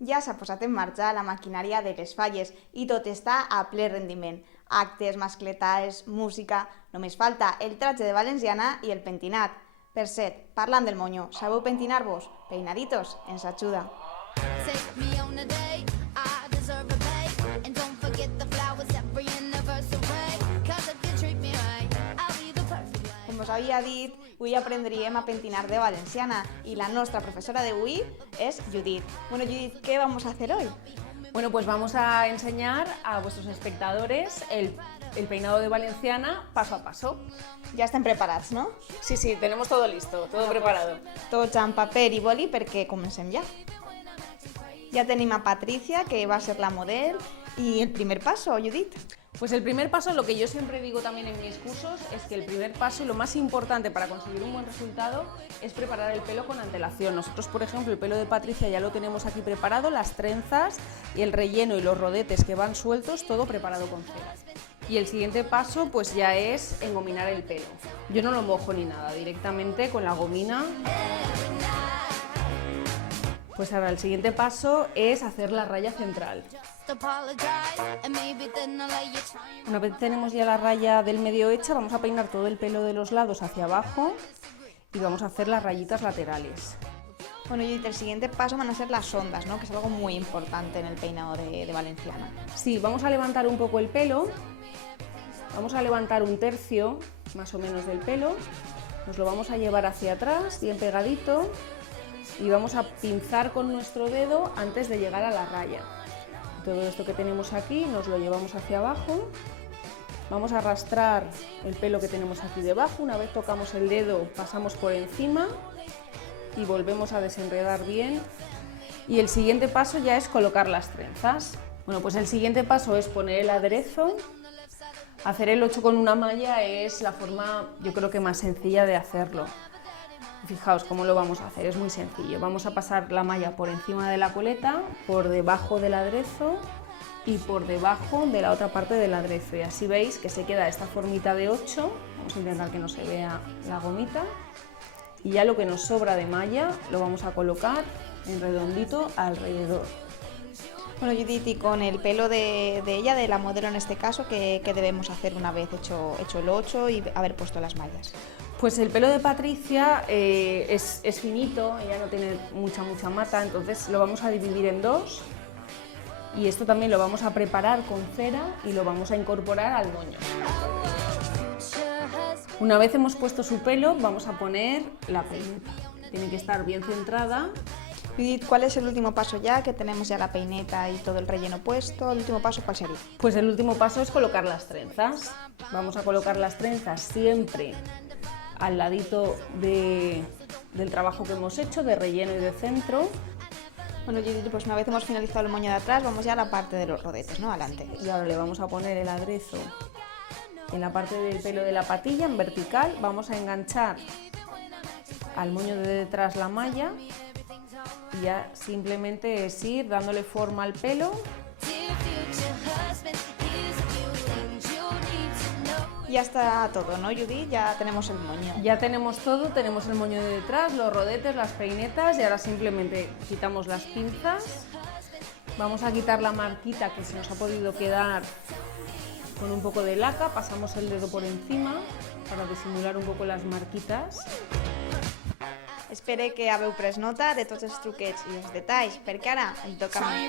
Ja s'ha posat en marxa la maquinària de les falles i tot està a ple rendiment. Actes, mascletades, música... Només falta el tratge de valenciana i el pentinat. Per cert, parlant del monyo, sabeu pentinar-vos? Peinaditos ens ajuda. Take me on a date, I deserve a pay. And don't forget the flowers every anniversary. Cause if you treat me right, I'll be the perfect one. Com us havia dit, avui aprendríem a pentinar de valenciana i la nostra professora d'avui és Judit. Bueno, Judit, ¿qué vamos a hacer hoy? Bueno, pues vamos a enseñar a vuestros espectadores el peinado de valenciana paso a paso. Ja estem preparats, no? Sí, sí, tenemos todo listo, todo preparado. Tots amb paper i boli perquè comencem ja. Ja tenim a Patricia, que va a ser la model, y el primer paso, Judit. Pues el primer paso, lo que yo siempre digo también en mis cursos, es que el primer paso y lo más importante para conseguir un buen resultado es preparar el pelo con antelación. Nosotros, por ejemplo, el pelo de Patricia ya lo tenemos aquí preparado, las trenzas y el relleno y los rodetes que van sueltos, todo preparado con cera. Y el siguiente paso pues ya es engominar el pelo. Yo no lo mojo ni nada, directamente con la gomina. Pues ahora el siguiente paso es hacer la raya central. Una vez tenemos ya la raya del medio hecha, vamos a peinar todo el pelo de los lados hacia abajo y vamos a hacer las rayitas laterales. Bueno, Judit, el siguiente paso van a ser las ondas, ¿no? Que es algo muy importante en el peinado de valenciana. Sí, vamos a levantar un poco el pelo, vamos a levantar un tercio más o menos del pelo, nos lo vamos a llevar hacia atrás, bien pegadito, y vamos a pinzar con nuestro dedo antes de llegar a la raya. Todo esto que tenemos aquí nos lo llevamos hacia abajo, vamos a arrastrar el pelo que tenemos aquí debajo, una vez tocamos el dedo pasamos por encima y volvemos a desenredar bien. Y el siguiente paso ya es colocar las trenzas. Bueno, pues el siguiente paso es poner el aderezo. Hacer el 8 con una malla es la forma, yo creo que más sencilla de hacerlo. Fijaos cómo lo vamos a hacer, es muy sencillo. Vamos a pasar la malla por encima de la coleta, por debajo del aderezo y por debajo de la otra parte del aderezo. Y así veis que se queda esta formita de 8. Vamos a intentar que no se vea la gomita. Y ya lo que nos sobra de malla lo vamos a colocar en redondito alrededor. Bueno, Judit, y con el pelo de ella, de la modelo en este caso, ¿qué debemos hacer una vez hecho el 8 y haber puesto las mallas? Pues el pelo de Patricia es finito, ella no tiene mucha mata, entonces lo vamos a dividir en dos y esto también lo vamos a preparar con cera y lo vamos a incorporar al moño. Una vez hemos puesto su pelo, vamos a poner la peineta. Tiene que estar bien centrada. Judit, ¿cuál es el último paso ya? Que tenemos ya la peineta y todo el relleno puesto. ¿El último paso cuál sería? Pues el último paso es colocar las trenzas. Vamos a colocar las trenzas siempre al ladito del trabajo que hemos hecho, de relleno y de centro. Bueno, Judit, pues una vez hemos finalizado el moño de atrás, vamos ya a la parte de los rodetes, ¿no? Adelante. Y ahora le vamos a poner el aderezo en la parte del pelo de la patilla, en vertical. Vamos a enganchar al moño de detrás la malla y ya simplemente es ir dándole forma al pelo. Ya está todo, ¿no, Judit? Ya tenemos el moño. Ya tenemos todo, tenemos el moño de detrás, los rodetes, las peinetas y ahora simplemente quitamos las pinzas. Vamos a quitar la marquita que se nos ha podido quedar con un poco de laca, pasamos el dedo por encima para disimular un poco las marquitas. Espero que hagueu pres nota de tots els truquets i els detalls, perquè ara em toca a mi.